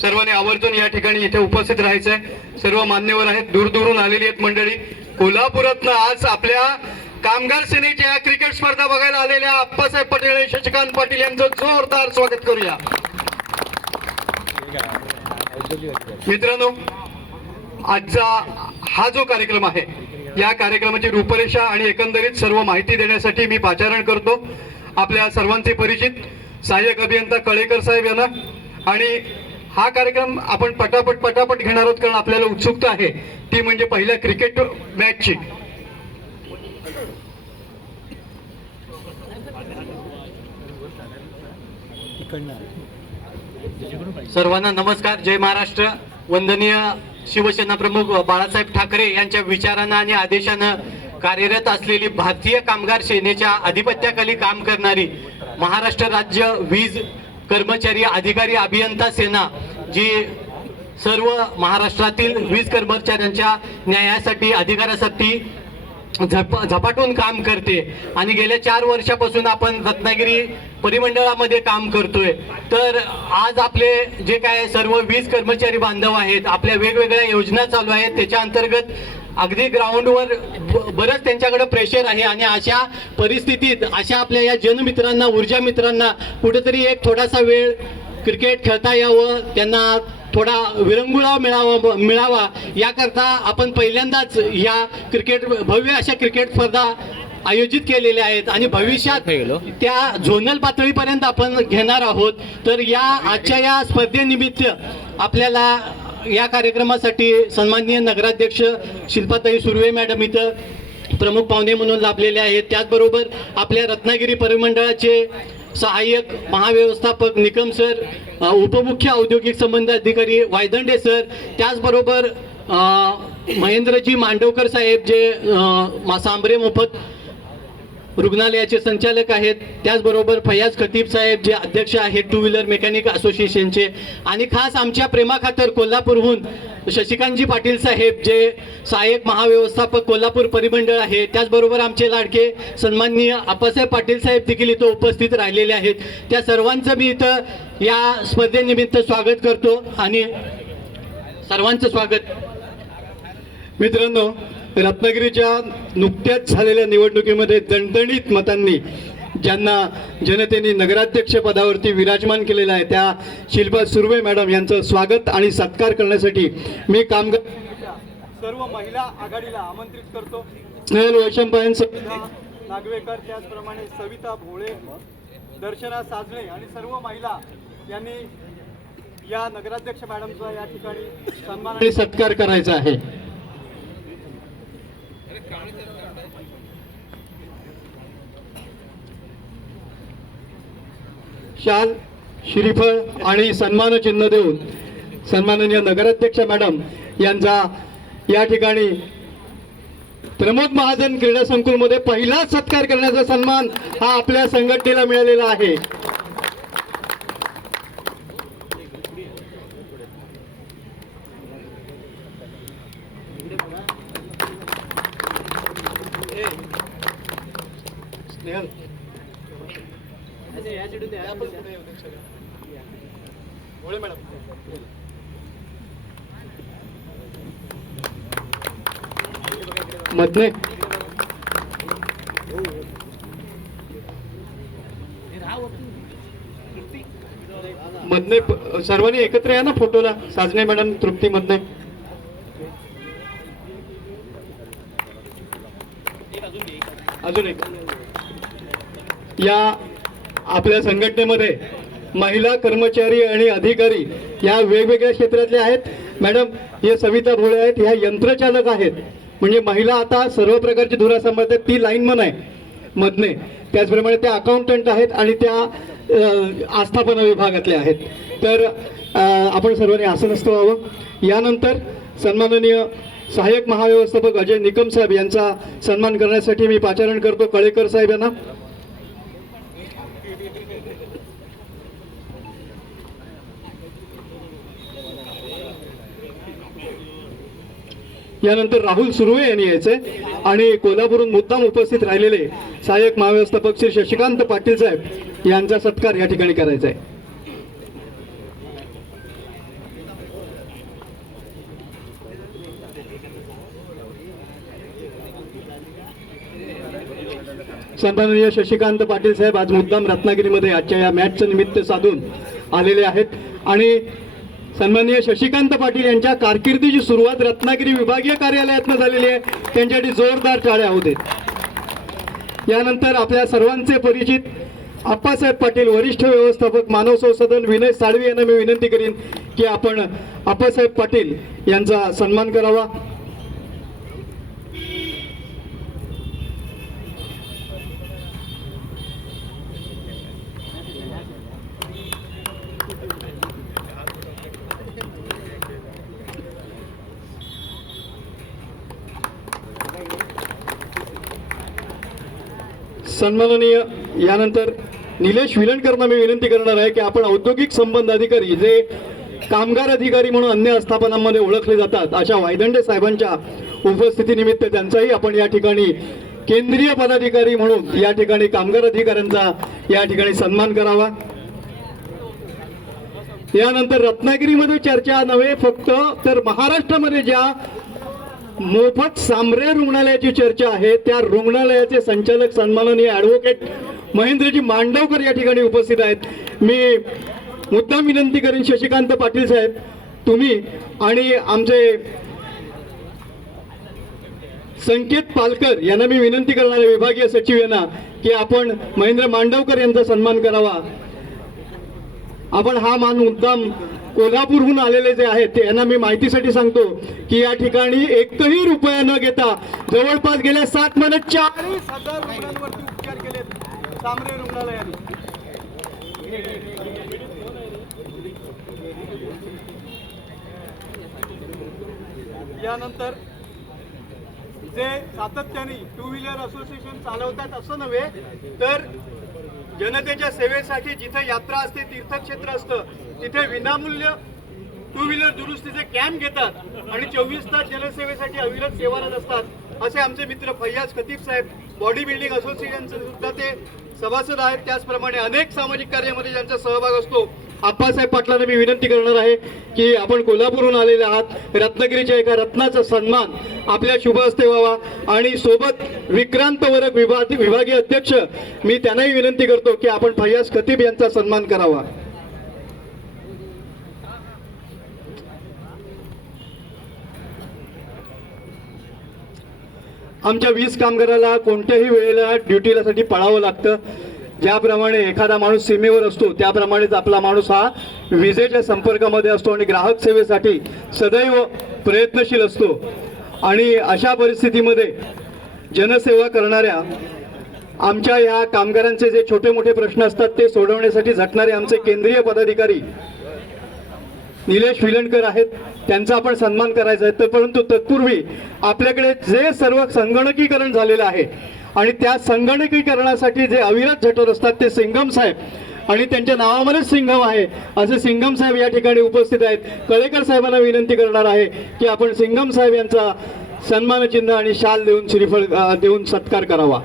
सर्वांनी आवर्जून या ठिकाणी इथे उपस्थित राहायचं आहे। सर्व मान्यवर आहेत, दूरदूरून आलेली आहेत मंडळी। कोल्हापुरातनं आज आपल्या कामगार सेनेच्या क्रिकेट स्पर्धा बघायला आलेल्या आप्पासाहेब पटेल आणि शशिकांत पाटील यांचं जोरदार स्वागत करूया। मित्रांनो, आजचा हा जो कार्यक्रम आहे, या कार्यक्रमाची रूपरेषा आणि एकंदरीत सर्व माहिती देण्यासाठी मी पाचारण करतो आपल्या सर्वांचे परिचित सहाय्यक अभियंता कळेकर साहेब यांना। आणि हा कार्यक्रम आपण पटापट घेणार आहोत, कारण आपल्याला उत्सुकता आहे ती म्हणजे पहिल्या क्रिकेट मॅचची। सर्वांना नमस्कार, जय महाराष्ट्र। वंदनीय शिवसेना प्रमुख बाळासाहेब ठाकरे यांच्या विचारांना आणि आदेशानं कार्यरत असलेली भारतीय कामगार सेनेच्या अधिपत्याखाली काम करणारी महाराष्ट्र राज्य वीज कर्मचारी अधिकारी अभियंता सेना, जी सर्व महाराष्ट्रातील वीज कर्मचाऱ्यांच्या न्यायासाठी अधिकारासाठी झपाटून काम करते आणि गेल्या 4 वर्षापासून आपण रत्नागिरी परिमंडळामध्ये काम करतोय। तर आज आपले जे काय सर्व वीज कर्मचारी बांधव आहेत, आपल्या वेगवेगळ्या योजना चालू आहेत, त्याच्या अंतर्गत अगदी ग्राउंडवर बरंच त्यांच्याकडे प्रेशर आहे आणि अशा परिस्थितीत अशा आपल्या या जनमित्रांना, ऊर्जा मित्रांना कुठेतरी एक थोडासा वेळ क्रिकेट खेळता यावं, त्यांना थोडा विरंगुळा मिळावा याकरता आपण पहिल्यांदाच या भव्य अशा क्रिकेट स्पर्धा आयोजित केलेल्या आहेत आणि भविष्यात त्या झोनल पातळीपर्यंत आपण घेणार आहोत। तर या आजच्या या स्पर्धेनिमित्त आपल्याला या कार्यक्रमासाठी सन्माननीय नगराध्यक्ष शिल्पाताई सुर्वे मॅडम इथं प्रमुख पाहुणे म्हणून लाभलेले आहेत। त्याचबरोबर आपल्या रत्नागिरी परिमंडळाचे सहाय्यक महाव्यवस्थापक निकम सर, उपमुख्य औद्योगिक संबंध अधिकारी वायदंडे सर, त्याचबरोबर महेंद्रजी मांडवकर साहेब जे सांबरे मोफत रुग्णालयाचे संचालक आहेत, त्याचबरोबर फयाज खतीब साहेब जे अध्यक्ष आहेत टू व्हीलर मेकॅनिक असोसिएशनचे, आणि खास आमच्या प्रेमाखातर कोल्हापूरहून शशिकांतजी पाटील साहेब जे सहाय्यक महाव्यवस्थापक कोल्हापूर परिमंडळ आहे, त्याचबरोबर आमचे लाडके सन्माननीय आप्पासाहेब पाटील साहेब देखील इथं उपस्थित राहिलेले आहेत। त्या सर्वांचं मी इथं या स्पर्धेनिमित्त स्वागत करतो आणि सर्वांचं स्वागत। मित्रांनो, रत्नागिरीच्या नुकत्याच झालेल्या निवडणुकीमध्ये दणदणीत मतांनी ज्यांना जनतेने नगराध्यक्ष पदावरती विराजमान केलेलं आहे, त्या शिल्पा सुर्वे मॅडम यांचं स्वागत आणि सत्कार करण्यासाठी मी कामगार सर्व महिला आघाडीला आमंत्रित करतो। स्नेहल वैशंपायन नागवेकर, त्याचप्रमाणे सविता भोळे, दर्शना साजणे आणि सर्व महिला यांनी या नगराध्यक्ष मॅडमचा या ठिकाणी सन्मान आणि सत्कार करायचा आहे। शाल, श्रीफळ आणि सन्मान चिन्ह देऊन सन्माननीय नगराध्यक्ष मॅडम यांचा या ठिकाणी प्रमोद महाजन क्रीडा संकुलमध्ये पहिला सत्कार करण्याचा सन्मान हा आपल्या संघटनेला मिळालेला आहे। मधने सर्वांनी एकत्र या ना फोटोला। साजने मॅडम, तृप्ती मधने, अजून एक। या आपल्या संघटनेमध्ये महिला कर्मचारी आणि अधिकारी या वेगवेगळ्या क्षेत्रातले आहेत। मॅडम, हे सविता भोळे आहेत, ह्या यंत्रचालक आहेत, म्हणजे महिला आता सर्व प्रकारची धुरा सांभाळतात। ती लाईनमन आहे मधने, त्याचप्रमाणे त्या अकाउंटंट आहेत आणि त्या आस्थापना विभागातल्या आहेत। तर आपण सर्वांनी आसनस्थ व्हावं। यानंतर सन्माननीय सहाय्यक महाव्यवस्थापक अजय निकम साहेब यांचा सन्मान करण्यासाठी मी पाचारण करतो कळेकर साहेब यांना। यानंतर राहुल सुर्वे यांनी यायचे आणि कोल्हापूरहून मुद्दाम उपस्थित राहिलेले सहाय्यक महाव्यवस्थापक श्री शशिकांत पाटील साहेब यांचा सत्कार या ठिकाणी करायचा आहे। सन्माननीय शशिकांत पाटील साहेब आज मुद्दाम रत्नागिरीमध्ये आजच्या या मॅचचं निमित्त साधून आलेले आहेत आणि सन्माननीय शशिकांत पाटील यांच्या कारकिर्दीची सुरुवात रत्नागिरी विभागीय कार्यालयातून झालेली आहे. त्यांच्यासाठी जोरदार टाळ्या होऊ देत. यानंतर आपल्या सर्वांचे परिचित आप्पासाहेब पाटील वरिष्ठ व्यवस्थापक मानव संसाधन विनय साळवी यांना मी विनंती करीन की आपण आप्पासाहेब पाटील यांचा सन्मान करावा. सन्माननीय यानंतर निलेश विलणकरांना मी विनंती करणार आहे की आपण औद्योगिक संबंध अधिकारी जे कामगार अधिकारी म्हणून अन्य आस्थापनांमध्ये ओळखले जातात अशा वायदंडे साहेबांच्या उपस्थितीनिमित्त त्यांचाही आपण या ठिकाणी केंद्रीय पदाधिकारी म्हणून या ठिकाणी कामगार अधिकाऱ्यांचा या ठिकाणी सन्मान करावा. यानंतर रत्नागिरीमध्ये चर्चा नव्हे फक्त तर महाराष्ट्रामध्ये ज्या मोफत सामरे रुग्णालयाची चर्चा आहे त्या रुग्णालयाचे संचालक सन्माननीय ॲडव्होकेट महेंद्रजी मांडवकर या ठिकाणी उपस्थित आहेत. मी मुद्दाम विनंती करेन शशिकांत पाटील साहेब तुम्ही आणि आमचे संकेत पालकर यांना मी विनंती करणार आहे विभागीय सचिव यांना की आपण महेंद्र मांडवकर यांचा सन्मान करावा. आपण हा मान मुद्दाम कोल्हापूरहून आलेले जे आहेत ते यांना मी माहितीसाठी सांगतो की या ठिकाणी एकही रुपया न घेता जवळपास गेल्या 7 महिन्यात 40,000 रुग्णांवरती उपचार केलेत सामरे रुग्णालयाने. यानंतर जे सातत्याने 2 व्हीलर असोसिएशन चालवतात असं नव्हे तर जनतेच्या सेवेसाठी जिथे यात्रा असते तीर्थक्षेत्र असतं तिथे विनामूल्य 2 व्हीलर दुरुस्तीचे कॅम्प घेतात आणि 24 तास जनसेवेसाठी अविरत सेवारत असतात असे आमचे मित्र फैयाज खतीब साहेब बॉडी बिल्डिंग असोसिएशनचे सुद्धा ते सभासद आहेत. त्याचप्रमाणे अनेक सामाजिक कार्यामध्ये ज्यांचा सहभाग असतो. आप्पासाहेब पाटलांना मी विनंती करणार आहे की आपण कोल्हापूरहून आलेले आहात रत्नागिरीच्या एका रत्नाचा सन्मान आपल्या शुभ हस्ते व्हावा आणि सोबत विक्रांत वर्ग विभागीय अध्यक्ष मी त्यांनाही विनंती करतो की आपण फैयाज खतीब यांचा सन्मान करावा. आमच्या 20 कामगाराला कोणत्याही वेळेला ड्युटीसाठी पळावं लागतं. ज्याप्रमाणे एखादा माणूस सीमेवर असतो त्याप्रमाणेच आपला माणूस हा विजेच्या संपर्कामध्ये असतो आणि ग्राहक सेवेसाठी सदैव प्रयत्नशील असतो. आणि अशा परिस्थितीमध्ये जनसेवा करणाऱ्या आमच्या या कामगारांचे जे छोटे मोठे प्रश्न असतात ते सोडवण्यासाठी झटणारे आमचे केंद्रीय पदाधिकारी निलेश विलणकर आहेत. त्यांचा आपण सन्मान करायचा आहे. तर परंतु तत्पूर्वी आपल्याकडे जे सर्व संगणकीकरण झालेलं आहे आणि त्या संगणकीकरणासाठी जे अविरत झटत असतात ते सिंघम साहेब आणि त्यांच्या नावामध्येच सिंघम आहे असे सिंघम साहेब या ठिकाणी उपस्थित आहेत. कळेकर साहेबांना विनंती करणार आहे की आपण सिंघम साहेब यांचा सन्मानचिन्ह आणि शाल देऊन श्रीफळ देऊन सत्कार करावा.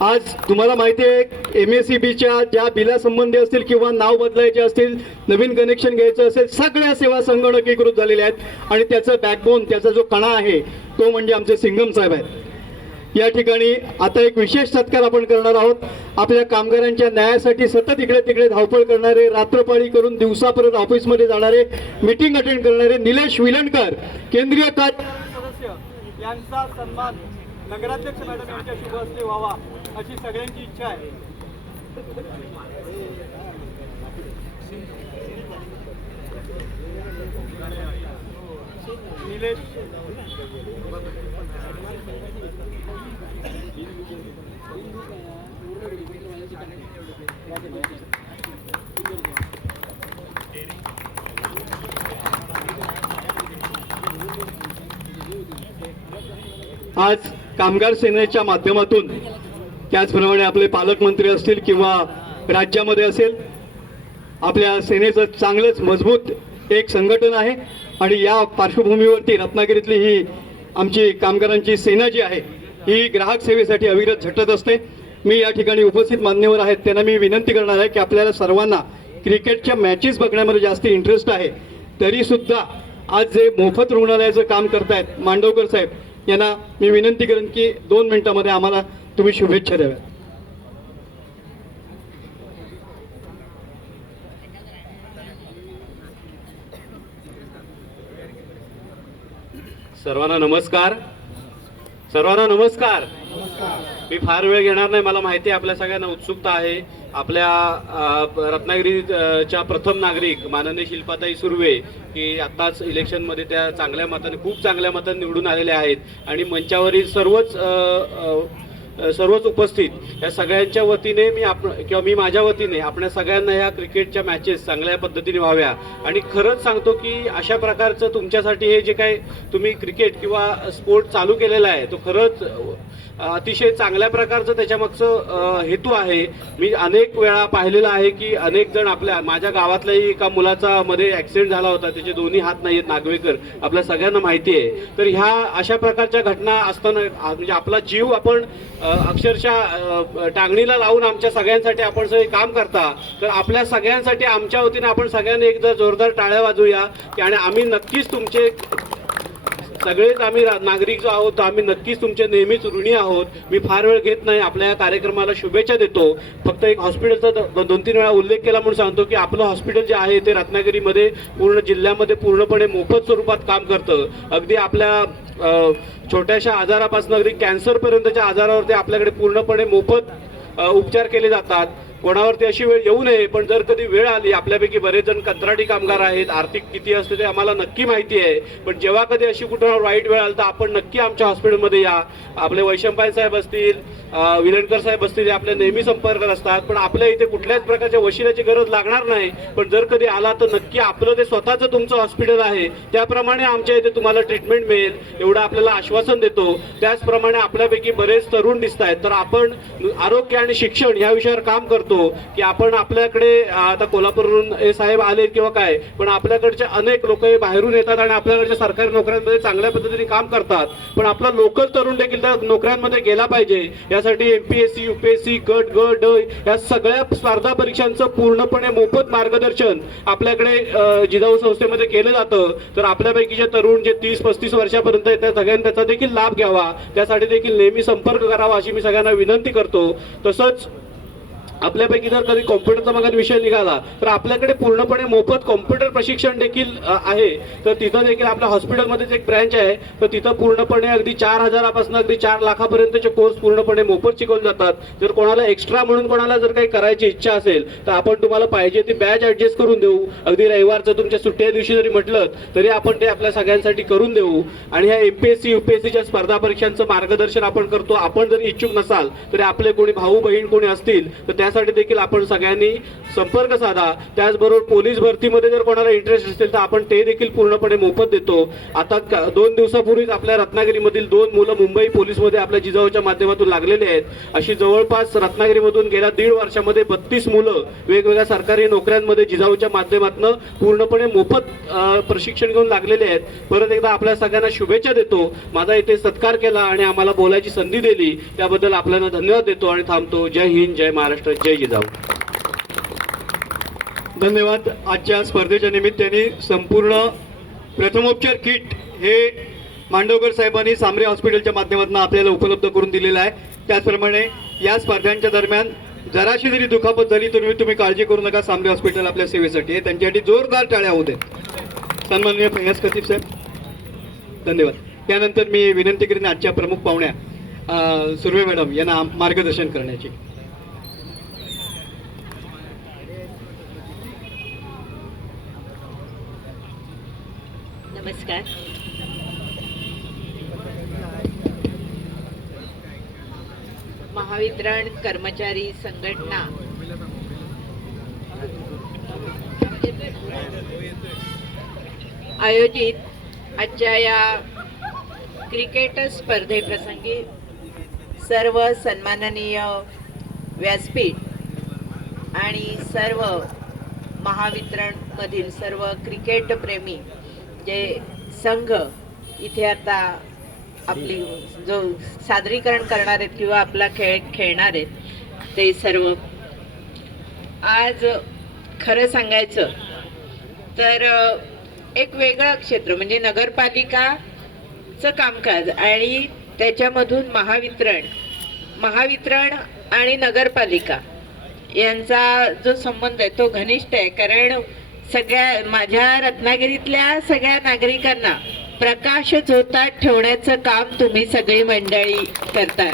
आज तुम्हाला माहिती आहे MSEBच्या ज्या बिलासंबंधी असतील किंवा नाव बदलायचे असतील नवीन कनेक्शन घ्यायचं असेल सगळ्या सेवा संगणकीकृत झालेल्या आहेत आणि त्याचं बॅकबोन त्याचा जो कणा आहे तो म्हणजे आमचे सिंघम साहेब आहेत. या ठिकाणी आता एक विशेष सत्कार आपण करणार आहोत. आपल्या कामगारांच्या न्यायासाठी सतत इकडे तिकडे धावपळ करणारे रात्रपाळी करून दिवसा परत ऑफिसमध्ये जाणारे मीटिंग अटेंड करणारे निलेश विलणकर केंद्रीय सदस्य यांचा सन्मान नगराध्यक्ष मॅडम यांच्या शुभ हस्ते व्हावा अशी सगळ्यांची इच्छा आहे. निलेश आज कामगार सेनेच्या माध्यमातून त्याचप्रमाणे आपले पालकमंत्री असतील किंवा राज्यामध्ये असेल आपल्या सेनेचं चांगलंच मजबूत एक संघटन आहे आणि या पार्श्वभूमीवरती रत्नागिरीतली ही आमची कामगारांची सेना जी आहे ही ग्राहक सेवेसाठी अविरत झटत असते. मी या ठिकाणी उपस्थित मान्यवर आहेत त्यांना मी विनंती करणार आहे की आपल्याला सर्वांना क्रिकेटच्या मॅचेस बघण्यामध्ये जास्त इंटरेस्ट आहे, तरीसुद्धा आज जे मोफत रुग्णालयाचं काम करतायत मांडवकर साहेब यांना मी विनंती करेन की 2 मिनिटामध्ये आम्हाला तुम्ही शुभेच्छा द्याव्या. सर्वांना नमस्कार. सर्वांना नमस्कार. मी फार वेळ घेणार नाही. मला माहिती आहे आपल्या सगळ्यांना उत्सुकता आहे. आपल्या रत्नागिरीच्या प्रथम नागरिक माननीय शिल्पाताई सुर्वे की आत्ताच इलेक्शनमध्ये त्या चांगल्या मताने, खूप चांगल्या मताने निवडून आलेल्या आहेत आणि मंचावरील सर्वच उपस्थित या सगळ्यांच्या वतीने मी माझ्या वतीने आपल्या सगळ्यांना ह्या क्रिकेटच्या मॅचेस चांगल्या पद्धतीने व्हाव्या. आणि खरंच सांगतो की अशा प्रकारचं तुमच्यासाठी हे जे काही तुम्ही क्रिकेट किंवा स्पोर्ट चालू केलेला आहे तो खरंच अतिशय चांगल्या प्रकारचं त्याच्यामागचं हेतू आहे. मी अनेक वेळा पाहिलेलं आहे की अनेक जण माझ्या गावातल्याही एका मुलाचा मध्ये ऍक्सिडेंट झाला होता, त्याचे दोन्ही हात नाही आहेत, नागवेकर, आपल्या सगळ्यांना माहिती आहे. तर ह्या अशा प्रकारच्या घटना असताना म्हणजे आपला जीव आपण अक्षरशः टांगणीला लावून आमच्या सगळ्यांसाठी आपण सगळे काम करता, तर आपल्या सगळ्यांसाठी आमच्या वतीने आपण सगळ्यांनी एकदा जोरदार टाळ्या वाजवूया की आणि आम्ही नक्कीच तुमचे सगळेच आम्ही नागरिक जो आहोत आम्ही नक्कीच तुमचे नेहमीच ऋणी आहोत. मी फार वेळ घेत नाही, आपल्या या कार्यक्रमाला शुभेच्छा देतो. फक्त एक हॉस्पिटलचा 2-3 वेळा उल्लेख केला म्हणून सांगतो की आपलं हॉस्पिटल जे आहे ते रत्नागिरीमध्ये पूर्ण जिल्ह्यामध्ये पूर्णपणे मोफत स्वरूपात काम करतं. अगदी आपल्या छोट्याशा आजारापासून अगदी कॅन्सरपर्यंतच्या आजारावरती आपल्याकडे पूर्णपणे मोफत उपचार केले जातात. कोणावरती अशी वेळ येऊ नये, पण जर कधी वेळ आली, आपल्यापैकी बरेच जण कंत्राटी कामगार आहेत, आर्थिक किती असते ते आम्हाला नक्की माहिती आहे, पण जेव्हा कधी अशी कुठं वाईट वेळ आली तर आपण नक्की आमच्या हॉस्पिटलमध्ये या. आपले वैशंपाय साहेब असतील, विलणकर साहेब असतील, आपले नेहमी संपर्कात असतात. पण आपल्या इथे कुठल्याच प्रकारच्या वशिल्याची गरज लागणार नाही, पण जर कधी आला तर नक्की आपलं ते स्वतःचं तुमचं हॉस्पिटल आहे, त्याप्रमाणे आमच्या इथे तुम्हाला ट्रीटमेंट मिळेल एवढं आपल्याला आश्वासन देतो. त्याचप्रमाणे आपल्यापैकी बरेच तरुण दिसत आहेत, तर आपण आरोग्य आणि शिक्षण या विषयावर काम करतो की आपण आपल्याकडे आता कोल्हापूरवरून हे साहेब आले किंवा काय, पण आपल्याकडचे अनेक लोक बाहेरून येतात आणि आपल्याकडच्या सरकारी नोकऱ्यांमध्ये चांगल्या पद्धतीने काम करतात, पण आपला लोकल तरुण देखील त्या नोकऱ्यांमध्ये गेला पाहिजे. यासाठी MPSC, UPSC, गट ग ड या सगळ्या स्पर्धा परीक्षांचं पूर्णपणे मोफत मार्गदर्शन आपल्याकडे जिजाऊ संस्थेमध्ये केलं जातं. तर आपल्यापैकीचे तरुण जे 30-35 वर्षापर्यंत त्या सगळ्यांनी त्याचा देखील लाभ घ्यावा, त्यासाठी देखील नेहमी संपर्क करावा अशी मी सगळ्यांना विनंती करतो. तसंच आपल्यापैकी जर कधी कॉम्प्युटरचा मग विषय निघाला तर आपल्याकडे पूर्णपणे मोफत कॉम्प्युटर प्रशिक्षण देखील आहे. तर तिथं देखील आपल्या हॉस्पिटलमध्येच एक ब्रँच आहे, तर तिथं पूर्णपणे अगदी 4,000पासून अगदी 4 लाखापर्यंतचे कोर्स पूर्णपणे मोफत शिकवले जातात. जर कोणाला एक्स्ट्रा म्हणून कोणाला जर काही करायची इच्छा असेल तर आपण तुम्हाला पाहिजे ती बॅच ऍडजस्ट करून देऊ. अगदी रविवारचं तुमच्या सुट्ट्या दिवशी जरी म्हटलं तरी आपण ते आपल्या सगळ्यांसाठी करून देऊ. आणि ह्या MPSC, UPSCच्या स्पर्धा परीक्षांचं मार्गदर्शन आपण करतो. आपण जर इच्छुक नसाल तरी आपले कोणी भाऊ बहीण कोणी असतील तर त्यासाठी देखील आपण सगळ्यांनी संपर्क साधा. त्याचबरोबर पोलीस भरतीमध्ये जर कोणाला इंटरेस्ट असेल तर आपण ते देखील पूर्णपणे मोफत देतो. आता 2 दिवसापूर्वीच आपल्या रत्नागिरीमधील 2 मुलं मुंबई पोलीसमध्ये आपल्या जिजाऊच्या माध्यमातून लागलेले आहेत. अशी जवळपास रत्नागिरीमधून गेल्या 1.5 वर्षामध्ये 32 मुलं वेगवेगळ्या सरकारी नोकऱ्यांमध्ये जिजाऊच्या माध्यमातून पूर्णपणे मोफत प्रशिक्षण घेऊन लागलेले आहेत. परत एकदा आपल्या सगळ्यांना शुभेच्छा देतो. माझा इथे सत्कार केला आणि आम्हाला बोलायची संधी दिली त्याबद्दल आपल्याला धन्यवाद देतो आणि थांबतो. जय हिंद, जय महाराष्ट्र, जय जिजाऊ. धन्यवाद. आजच्या स्पर्धेच्या निमित्ताने संपूर्ण प्रथमोपचार किट हे मांडवकर साहेबांनी सामरे हॉस्पिटलच्या माध्यमातून आपल्याला उपलब्ध करून दिलेलं आहे. त्याचप्रमाणे या स्पर्धांच्या दरम्यान जराशी जरी दुखापत झाली तर तुम्ही काळजी करू नका, सामरे हॉस्पिटल आपल्या सेवेसाठी आहे. त्यांच्यासाठी जोरदार टाळ्या होऊ देत. सन्माननीय फैयाज खतीब साहेब, धन्यवाद. त्यानंतर मी विनंती करीन आजच्या प्रमुख पाहुण्या सुर्वे मॅडम यांना मार्गदर्शन करण्याची. नमस्कार. महावितरण कर्मचारी संघटना आयोजित आजच्या या क्रिकेट स्पर्धेप्रसंगी सर्व सन्माननीय व्यासपीठ आणि सर्व महावितरणमधील सर्व क्रिकेट प्रेमी जे संघ इथे आता आपली जो सादरीकरण करणार आहेत किंवा आपला खेळ खेळणार आहेत ते सर्व, आज खरं सांगायचं तर एक वेगळं क्षेत्र म्हणजे नगरपालिकाचं कामकाज आणि त्याच्यामधून महावितरण आणि नगरपालिका यांचा जो संबंध आहे तो घनिष्ठ आहे. कारण माझ्या रत्नागिरीतल्या सगळ्या नागरिकांना प्रकाश झोतात ठेवण्याचं काम तुम्ही सगळी मंडळी करताय.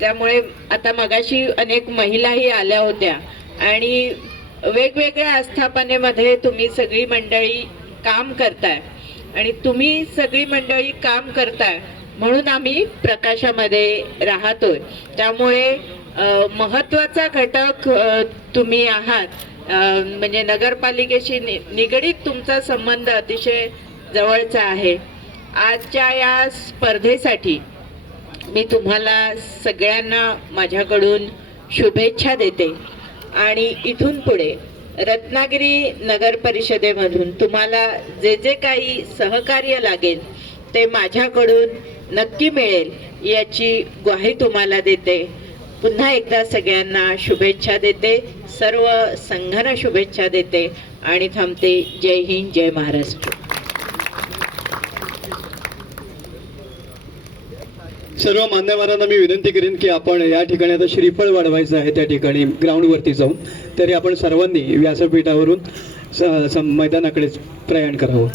त्यामुळे आता मगाशी अनेक महिलाही आल्या होत्या आणि वेगवेगळ्या आस्थापनेमध्ये तुम्ही सगळी मंडळी काम करताय आणि तुम्ही सगळी मंडळी काम करताय म्हणून आम्ही प्रकाशामध्ये राहतोय. त्यामुळे महत्वाचा घटक तुम्ही आहात. म्हणजे नगरपालिकेशी निगडीत तुमचा संबंध अतिशय जवळचा आहे. आजच्या या स्पर्धेसाठी मी तुम्हाला सगळ्यांना माझ्याकडून शुभेच्छा देते आणि इथून पुढे रत्नागिरी नगर परिषदेमधून तुम्हाला जे जे काही सहकार्य लागेल ते माझ्याकडून नक्की मिळेल याची ग्वाही तुम्हाला देते. पुन्हा एकदा सगळ्यांना शुभेच्छा देते, सर्व संघांना शुभेच्छा देते आणि थांबते. जय हिंद, जय महाराष्ट्र. सर्व मान्यवरांना मी विनंती करेन की आपण या ठिकाणी आता श्रीफळ वाढवायचं आहे त्या ठिकाणी ग्राउंडवरती जाऊन, तरी आपण सर्वांनी व्यासपीठावरून मैदानाकडे प्रयाण करावं.